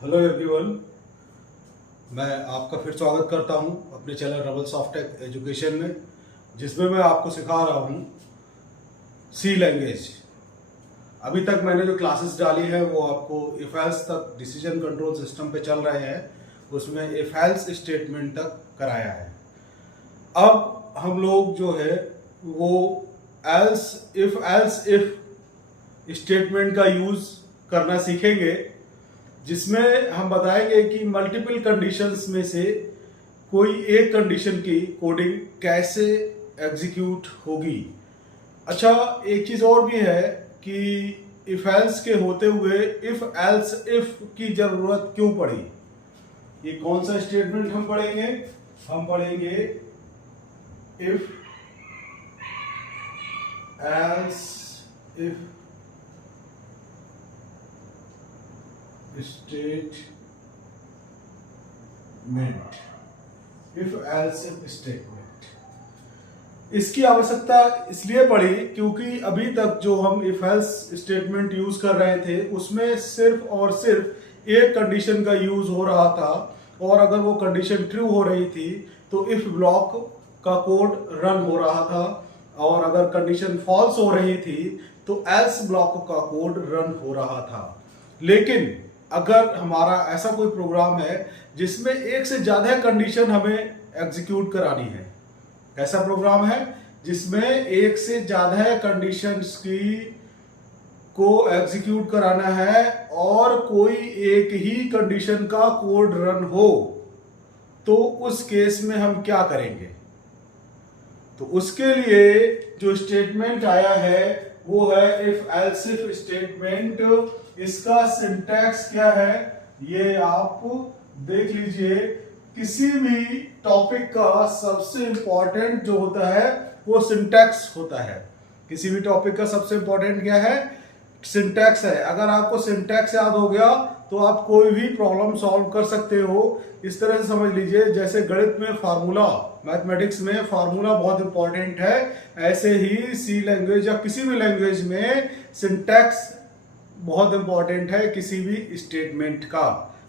Hello everyone, मैं आपका फिर स्वागत करता हूं अपने चैनल रबल सॉफ्टटेक एजुकेशन में, जिसमें मैं आपको सिखा रहा हूं सी लैंग्वेज। अभी तक मैंने जो क्लासेस डाली है वो आपको इफ एल्स तक डिसीजन कंट्रोल सिस्टम पे चल रहे हैं, उसमें इफ एल्स स्टेटमेंट तक कराया है। अब हम लोग जो है वो एल्स इफ स्टेटमेंट का यूज करना सीखेंगे, जिसमें हम बताएंगे कि मल्टीपल कंडीशंस में से कोई एक कंडीशन की कोडिंग कैसे एग्जीक्यूट होगी। अच्छा, एक चीज और भी है कि इफ एल्स के होते हुए इफ एल्स इफ की जरूरत क्यों पड़ी। ये कौन सा स्टेटमेंट हम पढ़ेंगे? हम पढ़ेंगे if else if statement. If else if statement, इसकी आवश्यकता इसलिए पड़ी क्योंकि अभी तक जो हम इफ एल्स स्टेटमेंट यूज कर रहे थे उसमें सिर्फ और सिर्फ एक कंडीशन का यूज हो रहा था, और अगर वो कंडीशन ट्रू हो रही थी तो इफ ब्लॉक का कोड रन हो रहा था, और अगर कंडीशन फॉल्स हो रही थी तो एल्स ब्लॉक का कोड रन हो रहा था। लेकिन अगर हमारा ऐसा कोई प्रोग्राम है जिसमें एक से ज्यादा कंडीशन हमें एग्जीक्यूट करानी है, ऐसा प्रोग्राम है जिसमें एक से ज्यादा कंडीशंस को एग्जीक्यूट कराना है और कोई एक ही कंडीशन का कोड रन हो, तो उस केस में हम क्या करेंगे? तो उसके लिए जो स्टेटमेंट आया है वो है इफ एल्स इफ स्टेटमेंट। इसका सिंटैक्स क्या है ये आप देख लीजिए। किसी भी टॉपिक का सबसे इंपॉर्टेंट जो होता है वो सिंटैक्स होता है। किसी भी टॉपिक का सबसे इंपॉर्टेंट क्या है? सिंटैक्स है। अगर आपको सिंटैक्स याद हो गया तो आप कोई भी प्रॉब्लम सॉल्व कर सकते हो। इस तरह से समझ लीजिए, जैसे गणित में फार्मूला, मैथमेटिक्स में फार्मूला बहुत इंपॉर्टेंट है, ऐसे ही सी लैंग्वेज या किसी भी लैंग्वेज में सिंटैक्स बहुत इंपॉर्टेंट है किसी भी स्टेटमेंट का।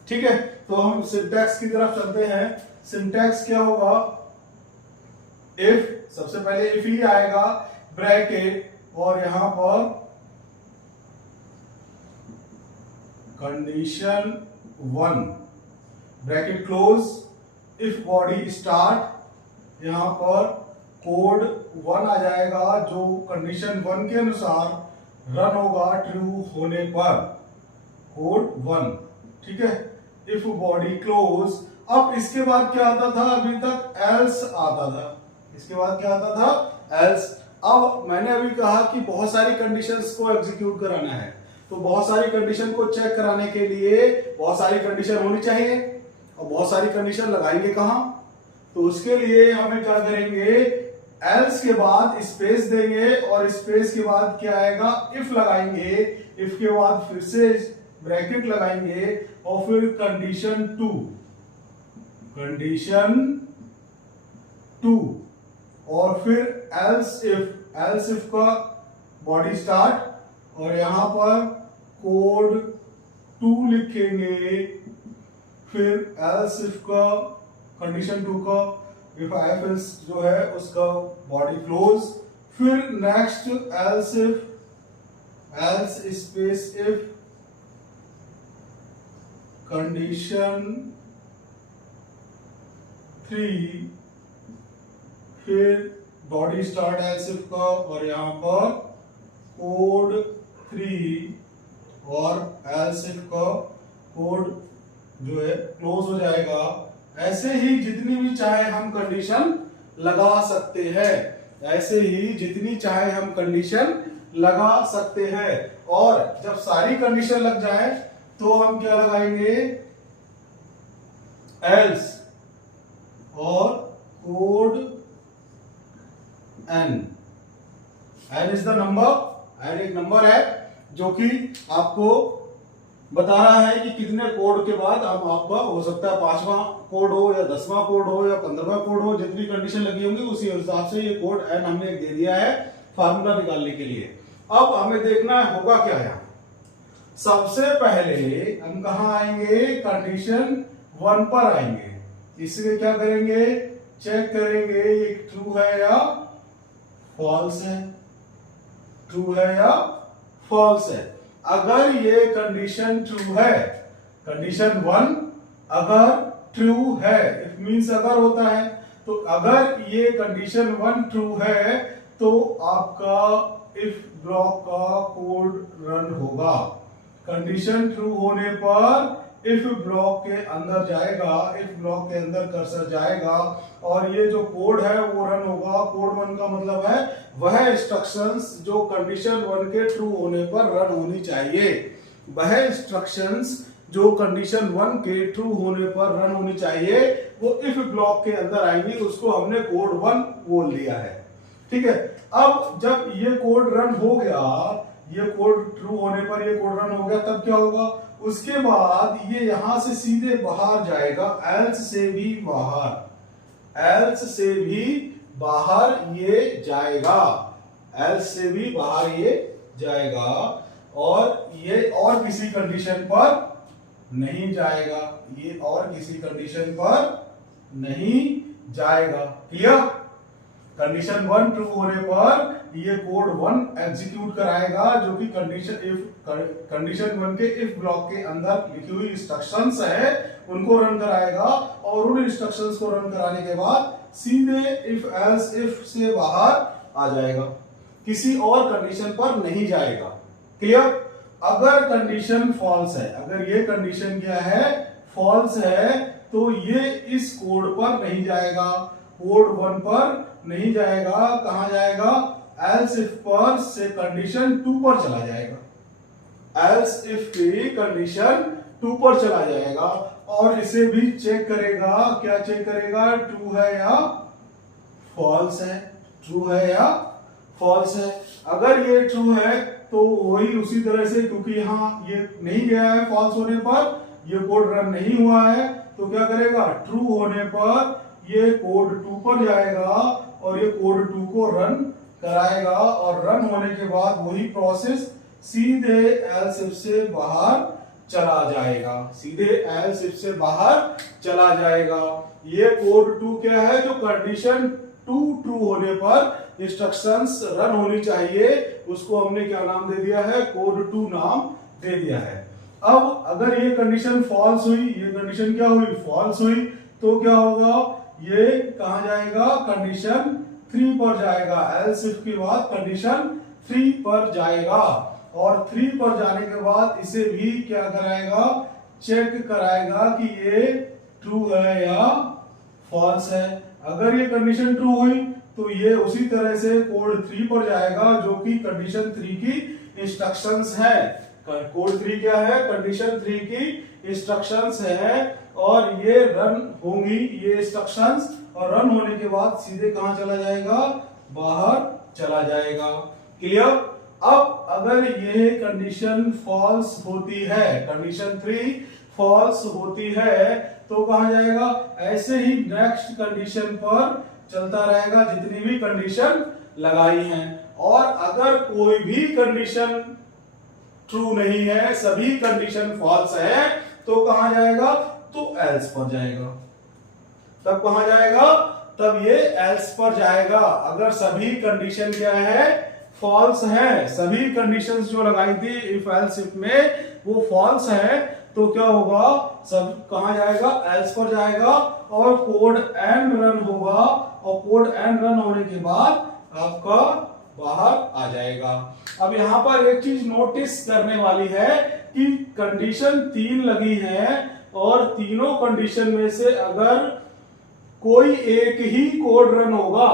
ठीक है, तो हम सिंटैक्स की तरफ चलते हैं। सिंटैक्स क्या होगा? इफ, सबसे पहले इफ ही आएगा, ब्रैकेट, और यहां पर condition 1 bracket close, if body start, यहां पर कोड 1 आ जाएगा जो कंडीशन 1 के अनुसार रन होगा ट्रू होने पर, कोड 1। ठीक है, इफ बॉडी क्लोज। अब इसके बाद क्या आता था? अभी तक एल्स आता था। इसके बाद क्या आता था? एल्स। अब मैंने अभी कहा कि बहुत सारी कंडीशंस को एग्जीक्यूट कराना है, तो बहुत सारी कंडीशन को चेक कराने के लिए बहुत सारी कंडीशन होनी चाहिए, और बहुत सारी कंडीशन लगाएंगे कहां? तो उसके लिए हमें क्या करेंगे? एल्स के बाद स्पेस देंगे, और स्पेस के बाद क्या आएगा? इफ लगाएंगे। इफ के बाद फिर से ब्रैकेट लगाएंगे, और फिर कंडीशन 2, और फिर एल्स इफ का बॉडी स्टार्ट, और यहां पर कोड 2 लिखेंगे, फिर एल्स इफ का कंडीशन 2 का इफ एल्स जो है उसका बॉडी क्लोज, फिर next else space if condition 3, फिर बॉडी स्टार्ट एल्स इफ का, और यहां पर कोड 3, और एल्स इफ का कोड जो है क्लोज हो जाएगा। ऐसे ही जितनी भी चाहे हम कंडीशन लगा सकते हैं, ऐसे ही जितनी चाहे हम कंडीशन लगा सकते हैं। और जब सारी कंडीशन लग जाए तो हम क्या लगाएंगे? एल्स और code n is the number. n एक नंबर है जो कि आपको बता रहा है कि कितने कोड के बाद हम आपका हो सकता है 5वां कोड हो या 10वां कोड हो या 15वां कोड हो, जितनी कंडीशन लगी होंगी उसी हिसाब से ये कोड n हमने दे दिया है फार्मूला निकालने के लिए। अब हमें देखना है होगा क्या है। सबसे पहले हम कहा आएंगे, कंडीशन 1 पर आएंगे। इसलिए क्या करेंगे, चेक करेंगे ये ट्रू है या फॉल्स है, ट्रू है या फॉल्स है। अगर ये कंडीशन ट्रू है, कंडीशन 1 अगर ट्रू है, इट मींस अगर होता है, तो अगर ये कंडीशन 1 ट्रू है तो आपका इफ ब्लॉक का कोड रन होगा। कंडीशन ट्रू होने पर इफ ब्लॉक के अंदर जाएगा, इफ ब्लॉक के अंदर कर्सर जाएगा और ये जो कोड है वो रन होगा। कोड 1 का मतलब है वह इंस्ट्रक्शंस जो कंडीशन 1 के ट्रू होने पर रन होनी चाहिए, वह इंस्ट्रक्शंस जो कंडीशन 1 के ट्रू होने पर रन होनी चाहिए वो इफ ब्लॉक के अंदर आएंगी। उसको हमने कोड 1 बोल दिया है, ठीक है। अब जब ये कोड रन हो गया, ये कोड ट्रू होने पर ये कोड रन हो गया, तब क्या होगा, उसके बाद ये यहां से सीधे बाहर जाएगा, एल्स से भी बाहर, एल्स से भी बाहर ये जाएगा, एल्स से भी बाहर ये जाएगा और ये और किसी कंडीशन पर नहीं जाएगा, ये और किसी कंडीशन पर नहीं जाएगा। क्लियर? कंडीशन 1 ट्रू होने पर ये कोड 1 एग्जीक्यूट कराएगा जो कि कंडीशन 1 के इफ ब्लॉक के अंदर लिखी हुई इंस्ट्रक्शंस है उनको रन कराएगा और उन इंस्ट्रक्शंस को रन कराने के बाद सीधे इफ एल्स इफ से बाहर आ जाएगा, किसी और कंडीशन पर नहीं जाएगा। क्लियर? अगर कंडीशन फॉल्स है, अगर ये कंडीशन क्या है, फॉल्स है, तो ये इस कोड पर नहीं जाएगा, कोड 1 पर नहीं जाएगा। कहां जाएगा, एल्स इफ पर से कंडीशन 2 पर चला जाएगा, एल्स इफ की कंडीशन 2 पर चला जाएगा और इसे भी चेक करेगा। क्या चेक करेगा, ट्रू है या फॉल्स है, ट्रू है या फॉल्स है। अगर ये ट्रू है तो वही उसी तरह से, क्योंकि यहां ये नहीं गया है फॉल्स होने पर, ये कोड रन नहीं हुआ है, तो क्या करेगा, ट्रू होने पर ये कोड 2 पर जाएगा और ये कोड 2 को रन कराएगा और रन होने के बाद वही प्रोसेस सीधे एल्स इफ से बाहर चला जाएगा, सीधे एल्स इफ से बाहर चला जाएगा। ये कोड 2 क्या है, जो कंडीशन 2 ट्रू होने पर इंस्ट्रक्शंस रन होनी चाहिए, उसको हमने क्या नाम दे दिया है, कोड 2 नाम दे दिया है। अब अगर ये कंडीशन फॉल्स हुई, ये कंडीशन क्या हुई, फॉल्स हुई, तो क्या होगा, ये कहां जाएगा, कंडीशन 3 पर जाएगा, एल्स इफ के बाद कंडीशन 3 पर जाएगा और 3 पर जाने के बाद इसे भी क्या कराएगा, चेक कराएगा कि ये ट्रू है या फॉल्स है। अगर ये कंडीशन ट्रू हुई तो ये उसी तरह से कोड 3 पर जाएगा जो कि कंडीशन 3 की इंस्ट्रक्शंस है। कोड 3 क्या है, कंडीशन 3 की इंस्ट्रक्शंस है और ये रन होंगी ये इंस्ट्रक्शंस और रन होने के बाद सीधे कहां चला जाएगा, बाहर चला जाएगा। क्लियर? अब अगर ये कंडीशन फॉल्स होती है, कंडीशन 3 फॉल्स होती है, तो कहां जाएगा, ऐसे ही नेक्स्ट कंडीशन पर चलता रहेगा जितनी भी कंडीशन लगाई हैं। और अगर कोई भी कंडीशन ट्रू नहीं है, सभी कंडीशन फॉल्स है, तो कहां जाएगा, तो एल्स पर जाएगा। तब कहां जाएगा, तब ये एल्स पर जाएगा। अगर सभी कंडीशन क्या है, फॉल्स है, सभी कंडीशंस जो लगाई थी इफ एल्स इफ में वो फॉल्स है, तो क्या होगा, सब कहां जाएगा, एल्स पर जाएगा और कोड एंड रन होगा और कोड एंड रन होने के बाद आपका बाहर आ जाएगा। अब यहां पर एक चीज नोटिस करने वाली है कि कंडीशन 3 लगी है और तीनों कंडीशन में से अगर कोई एक ही कोड रन होगा,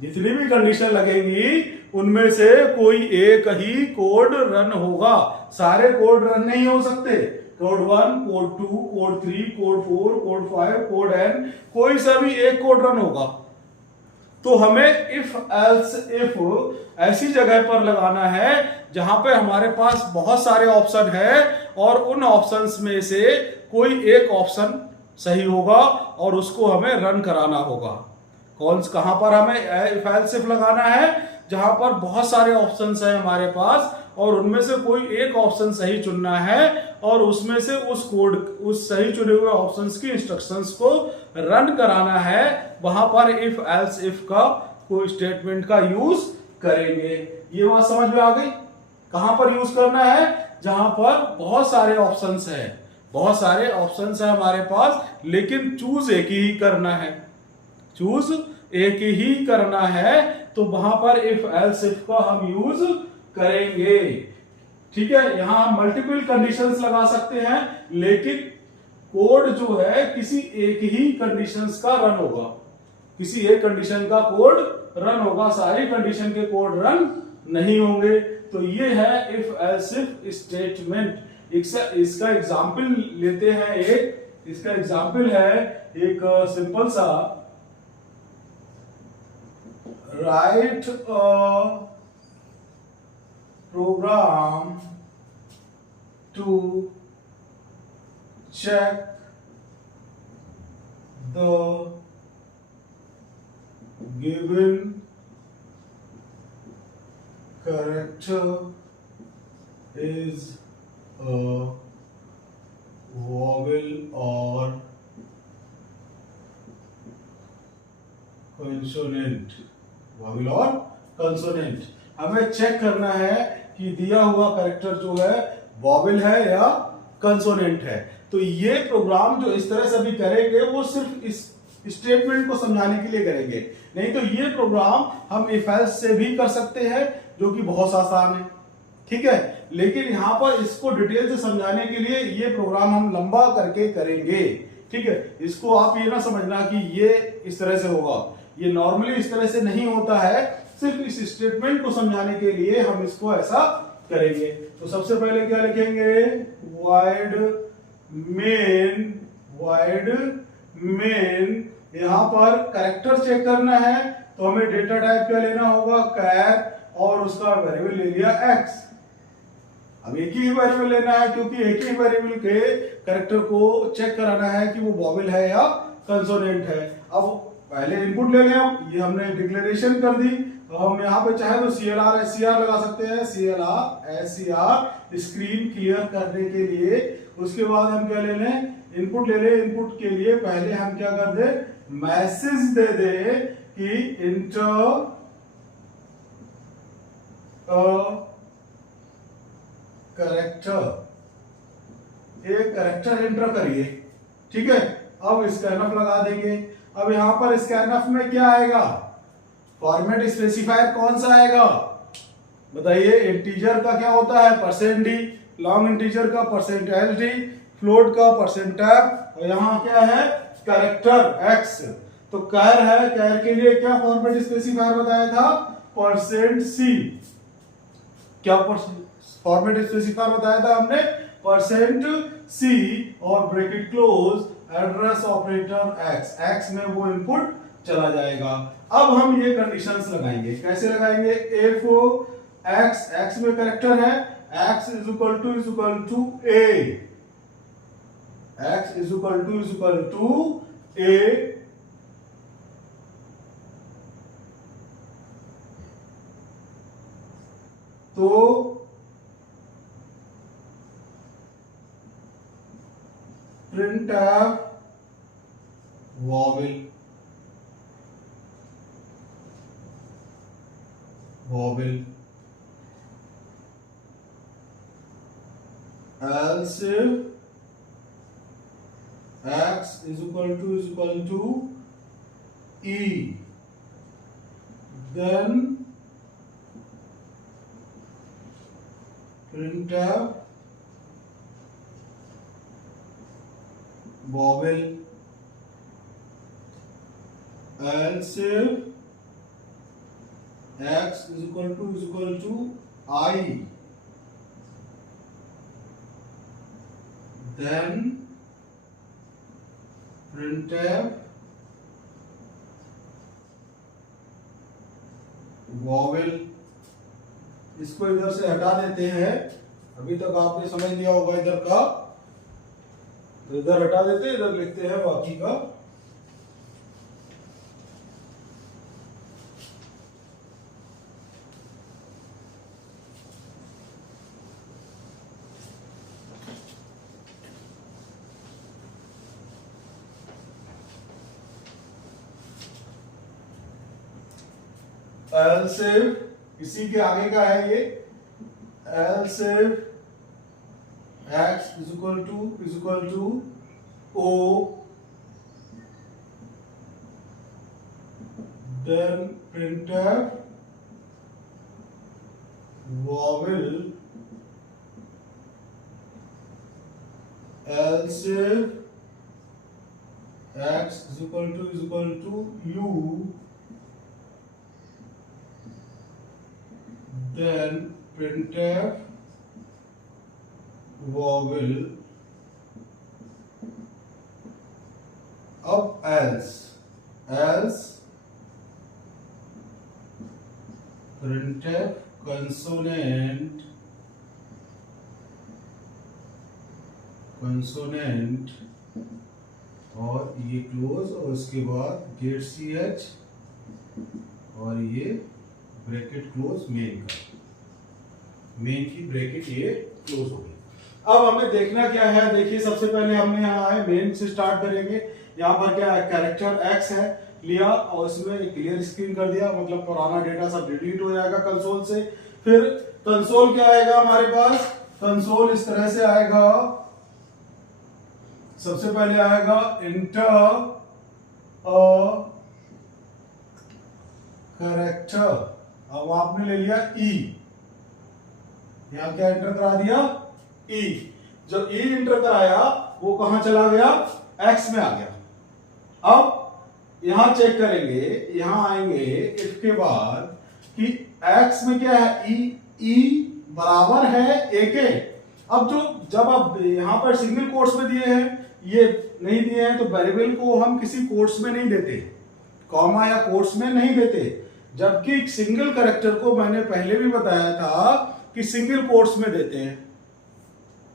जितनी भी कंडीशन लगेंगी उनमें से कोई एक ही कोड रन होगा, सारे कोड रन नहीं हो सकते। Code 1, code 2, code 3, code 4, code 5, code n, कोई सा भी एक कोड रन होगा। तो हमें इफ एल्स इफ ऐसी जगह पर लगाना है जहां पे हमारे पास बहुत सारे ऑप्शन है और उन ऑप्शंस में से कोई एक ऑप्शन सही होगा और उसको हमें रन कराना होगा। कहां पर हमें इफ एल्स इफ लगाना है, जहां पर बहुत सारे ऑप्शंस हैं हमारे पास और उनमें से कोई एक ऑप्शन सही चुनना है और उसमें से उस सही चुने हुए ऑप्शंस की इंस्ट्रक्शंस को रन कराना है, वहां पर इफ एल्स इफ का कोई स्टेटमेंट का यूज करेंगे। ये बात समझ में आ गई? कहां पर यूज करना है? जहां पर बहुत सारे ऑप्शंस है, बहुत सारे ऑप्शंस है हमारे पास, लेकिन चूज एक ही करना है, चूज एक ही करना है, तो वहां पर इफ एल्स इफ का हम यूज करेंगे। ठीक है, यहां हम मल्टीपल कंडीशंस लगा सकते हैं, लेकिन कोड जो है किसी एक ही कंडीशंस का रन होगा, किसी एक कंडीशन का कोड रन होगा, सारी कंडीशन के कोड रन नहीं होंगे। तो ये है इफ एल्स इफ स्टेटमेंट। इसका एग्जाम्पल लेते हैं, इसका एग्जाम्पल है एक सिंपल सा, right a program to check the given character is a vowel or consonant, vowel और consonant। हमें चेक करना है कि दिया हुआ कैरेक्टर जो है वॉवेल है या कंसोनेंट है। तो ये प्रोग्राम जो इस तरह से अभी करेंगे वो सिर्फ इस स्टेटमेंट को समझाने के लिए करेंगे, नहीं तो ये प्रोग्राम हम इफ एल्स से भी कर सकते हैं, जो कि बहुत आसान है। ठीक है, लेकिन यहां पर इसको डिटेल से समझाने के लिए ये प्रोग्राम हम लंबा करके करेंगे। ठीक है, इसको आप ये ना समझना कि ये इस तरह से होगा, ये नॉर्मली इस तरह से नहीं होता है, सिर्फ इस स्टेटमेंट को समझाने के लिए हम इसको ऐसा करेंगे। तो सबसे पहले क्या लिखेंगे, void main, यहां पर कैरेक्टर चेक करना है, तो हमें डेटा टाइप क्या लेना होगा, कैर, और उसका वेरिएबल ले लिया x। अब एक ही वेरिएबल लेना है, क्योंकि एक ही वेरिएबल के कैरेक्टर को चेक कराना है कि वो वॉवेल है या कंसोनेंट है। अब पहले इनपुट ले लें, ये हमने डिक्लेरेशन कर दी, तो हम यहाँ पे चाहे तो CLR SCR लगा सकते हैं, CLR SCR स्क्रीन क्लियर करने के लिए। उसके बाद हम क्या ले लें, इनपुट ले लें। इनपुट के लिए पहले हम क्या कर दे, मैसेज दे दे कि इंटर कैरेक्टर, एक कैरेक्टर एंटर करिए। ठीक है, अब स्कैनफ लगा देंगे। अब यहां पर स्कैनफ में क्या आएगा, फॉर्मेट स्पेसिफायर कौन सा आएगा बताइए। इंटीजर का क्या होता है %d, लॉन्ग इंटीजर का %ld, फ्लोट का %f, और यहाँ क्या है कैरेक्टर x। तो कैर है, कैर के लिए क्या फॉर्मेट स्पेसिफायर बताया था, %c। क्या फॉर्मेट स्पेसिफायर बताया था हमने, %c और bracket close address operator x में वो इनपुट चला जाएगा। अब हम ये कंडीशंस लगाएंगे, कैसे लगाएंगे, इफ x में कैरेक्टर है, x is equal to a, x is equal to a, तो printf vowel, else if x is equal to e, then printf vowel, else if x is equal to I, then printf vowel। इसको इधर से हटा देते हैं, अभी तक आपने समझ लिया होगा इधर का, तो इधर हटा देते हैं, इधर लिखते हैं बाकी का। एल्स इफ, इसी के आगे का है ये, else if x is equal to O, then printf vowel else if x is equal to U, then printf vowel, अब else printf consonant और ये क्लोज, और उसके बाद गेट ch और ये ब्रैकेट क्लोज, मेन की ब्रैकेट ये क्लोज हो गई। अब हमें देखना क्या है, देखिए सबसे पहले हमने यहाँ है मेन से स्टार्ट करेंगे। यहाँ पर क्या है, कैरेक्टर x है लिया और इसमें एक क्लियर स्क्रीन कर दिया, मतलब पुराना डेटा सब डिलीट हो जाएगा कंसोल से। फिर कंसोल क्या आएगा हमारे पास, कंसोल इस तरह से आएगा, सबसे पहले आएगा इंटर अ कैरेक्टर, अब आपने ले लिया ई, यहां क्या इंटर करा दिया, ई। जब ई इंटर कराया वो कहां चला गया, एक्स में आ गया। अब यहां चेक करेंगे, यहां आएंगे इफ के बाद कि एक्स में क्या है, ई बराबर है ए के। अब जब आप यहां पर सिंगल कोट्स में दिए हैं, ये नहीं दिए हैं, तो वेरिएबल को हम किसी कोट्स में नहीं देते, कॉमा या कोट्स में नहीं देते। जबकि सिंगल कैरेक्टर को मैंने पहले भी बताया था कि सिंगल कोट्स में देते हैं,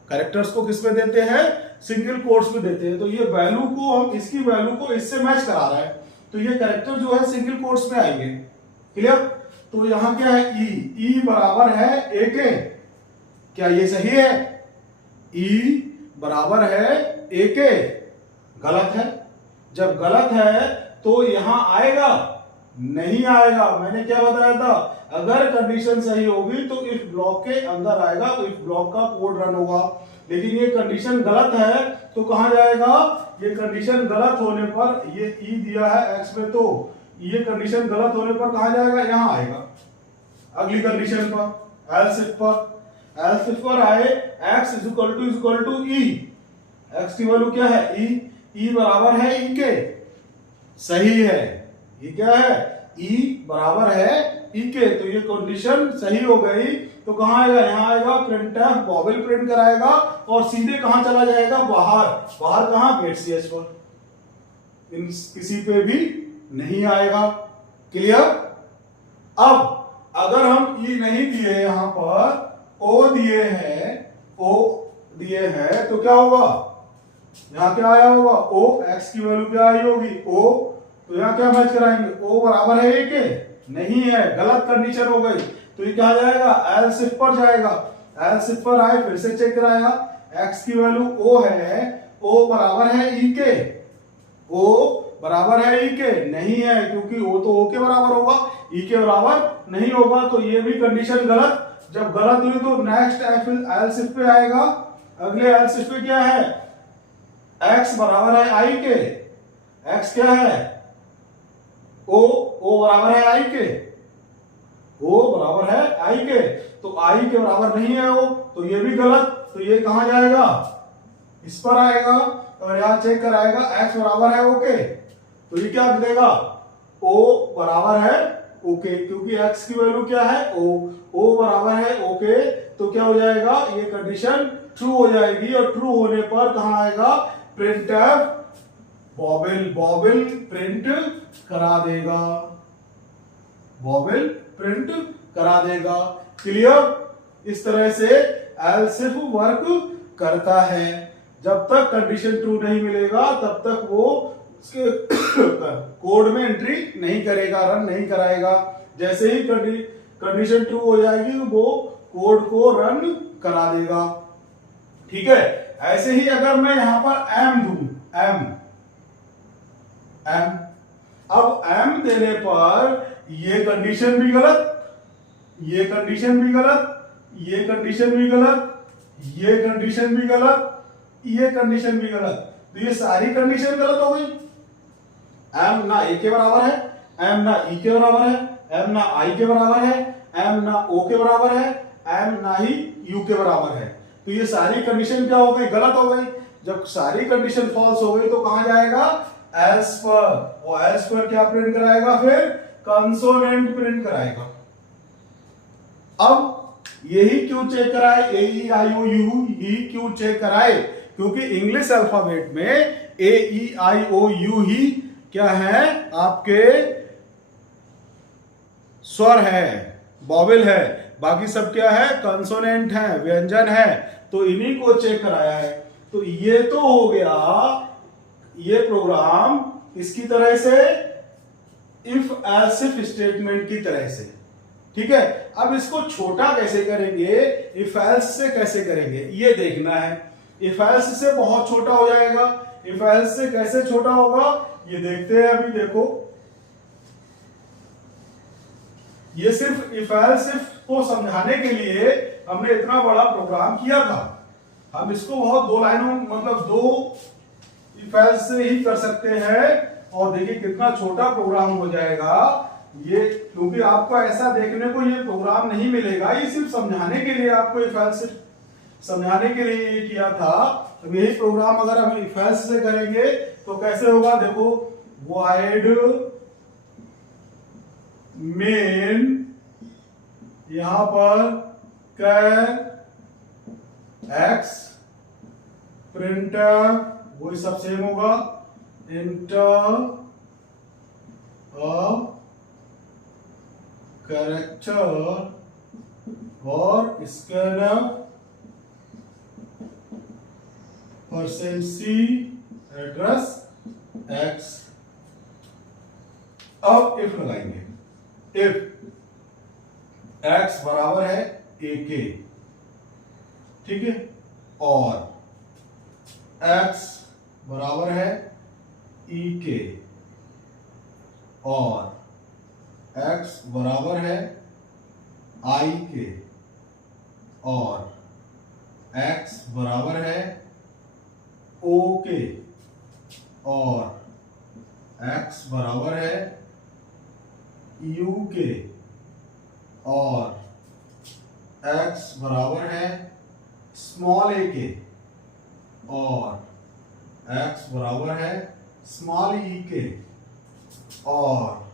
कैरेक्टर्स को किस में देते हैं, सिंगल कोट्स में देते हैं। तो ये वैल्यू को हम, इसकी वैल्यू को इससे मैच करा रहा है, तो ये कैरेक्टर जो है सिंगल कोट्स में आएंगे। क्लियर? तो यहां क्या है, ई बराबर है ए के, क्या ये सही है, ई बराबर है ए के, गलत है। जब गलत है तो यहां आएगा, नहीं आएगा। मैंने क्या बताया था, अगर कंडीशन सही होगी तो इफ ब्लॉक के अंदर आएगा, तो इफ ब्लॉक का कोड रन होगा। लेकिन ये कंडीशन गलत है तो कहां जाएगा, ये कंडीशन गलत होने पर, ये ई दिया है एक्स में, तो ये कंडीशन गलत होने पर कहां जाएगा, यहां आएगा अगली कंडीशन पर, एल्स इफ पर आए x is equal to E, X की वैल्यू क्या है, ई बराबर है ई के, सही है। ये क्या है, ई बराबर है ई के, तो ये कंडीशन सही हो गई। तो कहां आएगा, यहां आएगा, प्रिंटफ वॉवेल प्रिंट कराएगा और सीधे कहां चला जाएगा, बाहर कहां, गेट ch पर, इन किसी पे भी नहीं आएगा। क्लियर? अब अगर हम ई नहीं दिए, यहां पर ओ दिए हैं, तो क्या होगा, यहां क्या आया होगा, ओ, एक्स की वैल्यू क्या आई होगी, ओ, तो यहां क्या मैच कराएंगे, ओ बराबर है ए के, नहीं है, गलत कंडीशन हो गई। तो ये क्या जाएगा, एल्स इफ पर जाएगा, एल्स इफ पर आए, फिर से चेक कराया, एक्स की वैल्यू ओ है, ओ बराबर है ई के, ओ बराबर है ई के, नहीं है, क्योंकि ओ तो ओ के बराबर होगा, ई के बराबर नहीं होगा, तो ये भी कंडीशन गलत। जब गलत हुई तो नेक्स्ट एल्स इफ पे आएगा, अगले एल्स इफ पे क्या है, x बराबर है आई के, x क्या है, o बराबर है आई के, o बराबर है आई के, तो आई के बराबर नहीं है o, तो ये भी गलत। तो ये कहां जाएगा, इस पर आएगा, और यहां चेक कराएगा x बराबर है o के, तो ये क्या देगा, o बराबर है ओके, क्योंकि x की वैल्यू क्या है, o बराबर है ओके, तो क्या हो जाएगा, ये कंडीशन ट्रू हो जाएगी। और ट्रू होने पर कहां आएगा, प्रिंटफ वॉवेल प्रिंट करा देगा, वॉवेल प्रिंट करा देगा। क्लियर? इस तरह से एल्स इफ वर्क करता है। जब तक कंडीशन ट्रू नहीं मिलेगा तब तक वो उसके कोड में एंट्री नहीं करेगा, रन नहीं कराएगा। जैसे ही कंडीशन ट्रू हो जाएगी वो कोड को रन करा देगा। ठीक है? ऐसे ही अगर मैं यहां पर एम दूं, एम, अब एम देने पर ये कंडीशन भी गलत, ये कंडीशन भी गलत, ये कंडीशन भी गलत, ये कंडीशन भी गलत, ये कंडीशन भी गलत। तो ये सारी कंडीशन गलत हो गई। एम ना ए के बराबर है, एम ना ई के बराबर है, एम ना आई के बराबर है, एम ना ओ के बराबर है, एम ना ही यू के बराबर है। तो ये सारी कंडीशन क्या हो गई, गलत हो गई। जब सारी कंडीशन फॉल्स हो गई तो कहां जाएगा, एल्स पर। और एल्स पर क्या प्रिंट कराएगा, फिर कंसोनेंट प्रिंट कराएगा। अब यही क्यों चेक कराए, ए ई आई ओ यू ही क्यों चेक कराए, क्योंकि इंग्लिश अल्फाबेट में ए ई आई ओ यू ही क्या है, आपके स्वर है, वॉवेल है, बाकी सब क्या है, कंसोनेंट है, व्यंजन है। तो इन्हीं को चेक कराया है। तो ये तो हो गया ये प्रोग्राम इसकी तरह से, इफ एल्स इफ स्टेटमेंट की तरह से, ठीक है। अब इसको छोटा कैसे करेंगे, इफ एल्स से कैसे करेंगे, ये देखना है। इफ एल्स से बहुत छोटा हो जाएगा, इफ एल्स से कैसे छोटा होगा ये देखते हैं। अभी देखो, ये सिर्फ इफ एल्स इफ को समझाने के लिए हमने इतना बड़ा प्रोग्राम किया था। हम इसको बहुत दो लाइनों, मतलब दो इफ एल्स से ही कर सकते हैं। और देखिए कितना छोटा प्रोग्राम हो जाएगा ये, क्योंकि आपको ऐसा देखने को ये प्रोग्राम नहीं मिलेगा। ये सिर्फ समझाने के लिए, आपको इफ एल्स समझाने के लिए ये किया था। अब यही प्रोग्राम अगर हम इफ एल्स से करेंगे तो कैसे होगा, देखो, वॉइड मेन, यहां पर कैर एक्स, प्रिंटर वही सब सेम होगा, इंटर कैरेक्टर और स्कैनर %C एड्रेस एक्स। अब इफ लगाएंगे, इफ एक्स बराबर है ए के, ठीक है, और एक्स बराबर है ई के, और एक्स बराबर है आई के, और एक्स बराबर है ओ के, और एक्स बराबर है यू के, और एक्स बराबर है स्मॉल ए के, और एक्स बराबर है स्मॉल ई के, और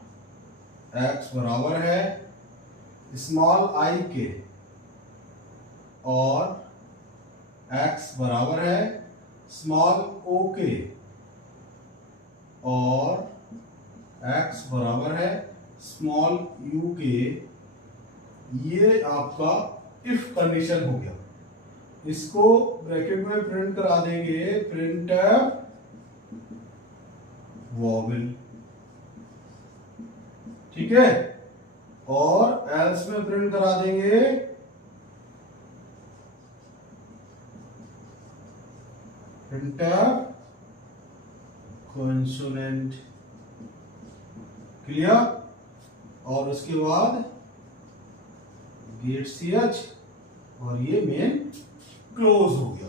एक्स बराबर है स्मॉल आई के, और एक्स बराबर है स्मॉल ओ के, और एक्स बराबर है स्मॉल यू के। ये आपका इफ कंडीशन हो गया। इसको ब्रैकेट में प्रिंट करा देंगे, प्रिंट वॉवेल, ठीक है, और एल्स में प्रिंट करा देंगे प्रिंट कॉन्सोनेंट। क्लियर? और उसके बाद गेट CH, और ये मेन क्लोज हो गया।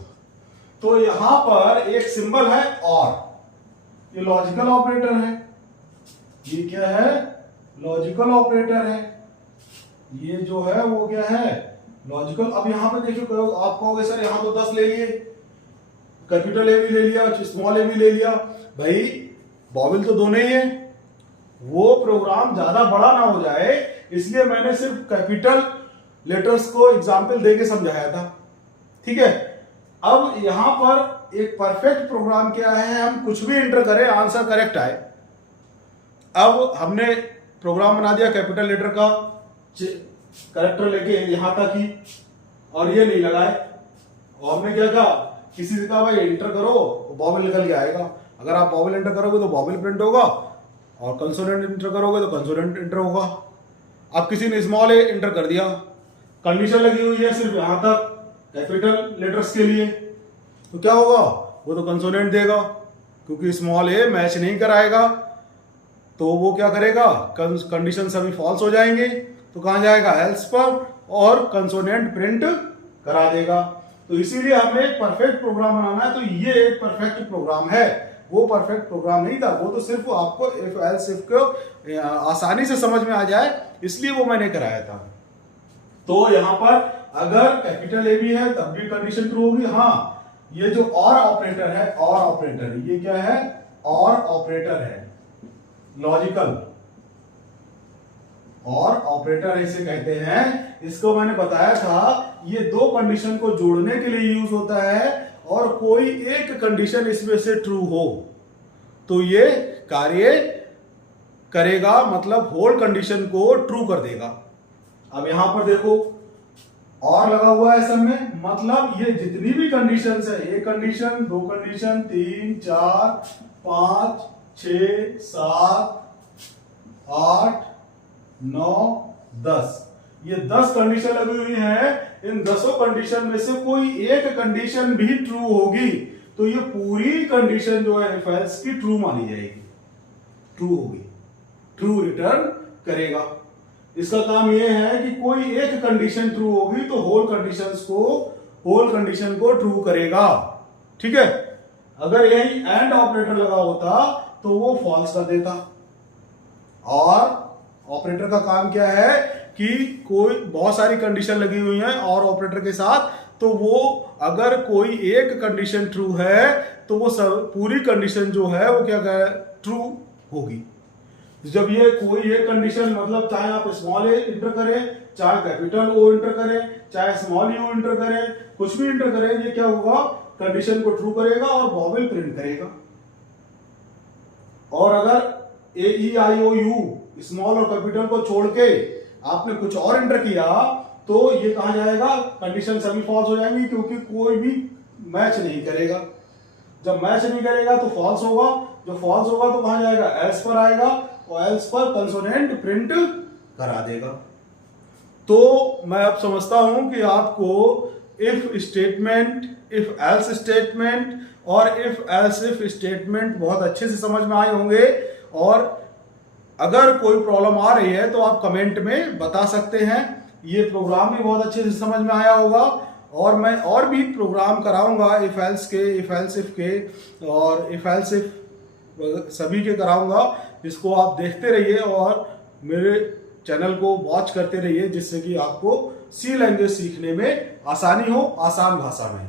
तो यहां पर एक सिंबल है और, ये लॉजिकल ऑपरेटर है। ये क्या है, लॉजिकल ऑपरेटर है। ये जो है वो क्या है, लॉजिकल। अब यहां पे देखिए, आप कहोगे सर यहां तो 10 ले लिए, कैपिटल ए भी ले लिया, स्मॉल ए भी ले लिया। भाई वॉवेल तो दोनों ही है, वो प्रोग्राम ज्यादा बड़ा ना हो जाए, इसलिए मैंने सिर्फ कैपिटल लेटर्स को एग्जाम्पल देके समझाया था, ठीक है। अब यहां पर एक परफेक्ट प्रोग्राम क्या है, हम कुछ भी एंटर करें आंसर करेक्ट आए। अब हमने प्रोग्राम बना दिया कैपिटल लेटर का, करेक्टर लेके यहां तक ही, और ये नहीं लगाए। और हमने क्या कहा, किसी से कहा भाई एंटर करो, वॉवेल निकल के आएगा। अगर आप वॉवेल एंटर करोगे तो वॉवेल प्रिंट होगा, और कंसोनेंट एंटर करोगे तो कंसोनेंट एंटर होगा। अब किसी ने स्मॉल ए एंटर कर दिया, कंडीशन लगी हुई है सिर्फ यहां तक कैपिटल लेटर्स के लिए, तो क्या होगा, वो तो कंसोनेंट देगा, क्योंकि स्मॉल ए मैच नहीं कराएगा तो वो क्या करेगा, कंडीशन सभी फॉल्स हो जाएंगे तो कहाँ जाएगा, एल्स पर, और कंसोनेंट प्रिंट करा देगा। तो इसीलिए हमें एक परफेक्ट प्रोग्राम बनाना है। तो ये एक परफेक्ट प्रोग्राम है, वो परफेक्ट प्रोग्राम नहीं था, वो तो सिर्फ आपको इफ एल्स इफ को आसानी से समझ में आ जाए इसलिए वो मैंने कराया था। तो यहां पर अगर कैपिटल ए भी है तब भी कंडीशन ट्रू होगी। हाँ, ये जो और ऑपरेटर है, और ऑपरेटर, ये क्या है, और ऑपरेटर है, लॉजिकल और ऑपरेटर इसे कहते हैं। इसको मैंने बताया था, ये दो कंडीशन को जोड़ने के लिए यूज होता है, और कोई एक कंडीशन इसमें से ट्रू हो तो ये कार्य करेगा, मतलब होल कंडीशन को ट्रू कर देगा। अब यहां पर देखो और लगा हुआ है सब में, मतलब ये जितनी भी कंडीशंस है, एक कंडीशन, दो कंडीशन, 3, 4, 5, 6, 7, 8, 9, 10, ये 10 कंडीशन लगी हुई हैं। इन 10 कंडीशन में से कोई एक कंडीशन भी ट्रू होगी तो ये पूरी कंडीशन जो है इफ एल्स की ट्रू मानी जाएगी, ट्रू होगी, ट्रू रिटर्न करेगा। इसका काम यह है कि कोई एक कंडीशन ट्रू होगी तो होल कंडीशन को ट्रू करेगा। ठीक है, अगर यही एंड ऑपरेटर लगा होता तो वो फॉल्स कर देता। और ऑपरेटर का काम क्या है कि कोई बहुत सारी कंडीशन लगी हुई हैं और ऑपरेटर के साथ, तो वो अगर कोई एक कंडीशन ट्रू है तो वो सब पूरी कंडीशन जो है वो क्या ट्रू होगी। जब ये कोई एक कंडीशन, मतलब चाहे आप स्मॉल ए इंटर करें, चाहे कैपिटल ओ इंटर करें, चाहे स्मॉल यू इंटर करें, कुछ भी इंटर करें, ये क्या होगा, कंडीशन को ट्रू करेगा और बॉबल प्रिंट करेगा। और अगर ए ई आई ओ यू स्मॉल और कैपिटल को छोड़ के आपने कुछ और इंटर किया तो ये कहां जाएगा, कंडीशन सभी फॉल्स हो जाएंगी क्योंकि कोई भी मैच नहीं करेगा। जब मैच नहीं करेगा तो फॉल्स होगा, जो फॉल्स होगा तो कहां जाएगा, एल्स पर आएगा, और एल्स पर कंसोनेंट प्रिंट करा देगा। तो मैं अब समझता हूं कि आपको if statement, if else statement और इफ एल्स इफ स्टेटमेंट बहुत अच्छे से समझ में आए होंगे। और अगर कोई प्रॉब्लम आ रही है तो आप कमेंट में बता सकते हैं। ये प्रोग्राम भी बहुत अच्छे से समझ में आया होगा, और मैं और भी प्रोग्राम कराऊंगा इफ एल्स के, इफ एल्स इफ के और इफ एल्स इफ सभी के कराऊंगा, जिसको आप देखते रहिए और मेरे चैनल को वॉच करते रहिए, जिससे कि आपको सी लैंग्वेज सीखने में आसानी हो, आसान भाषा में।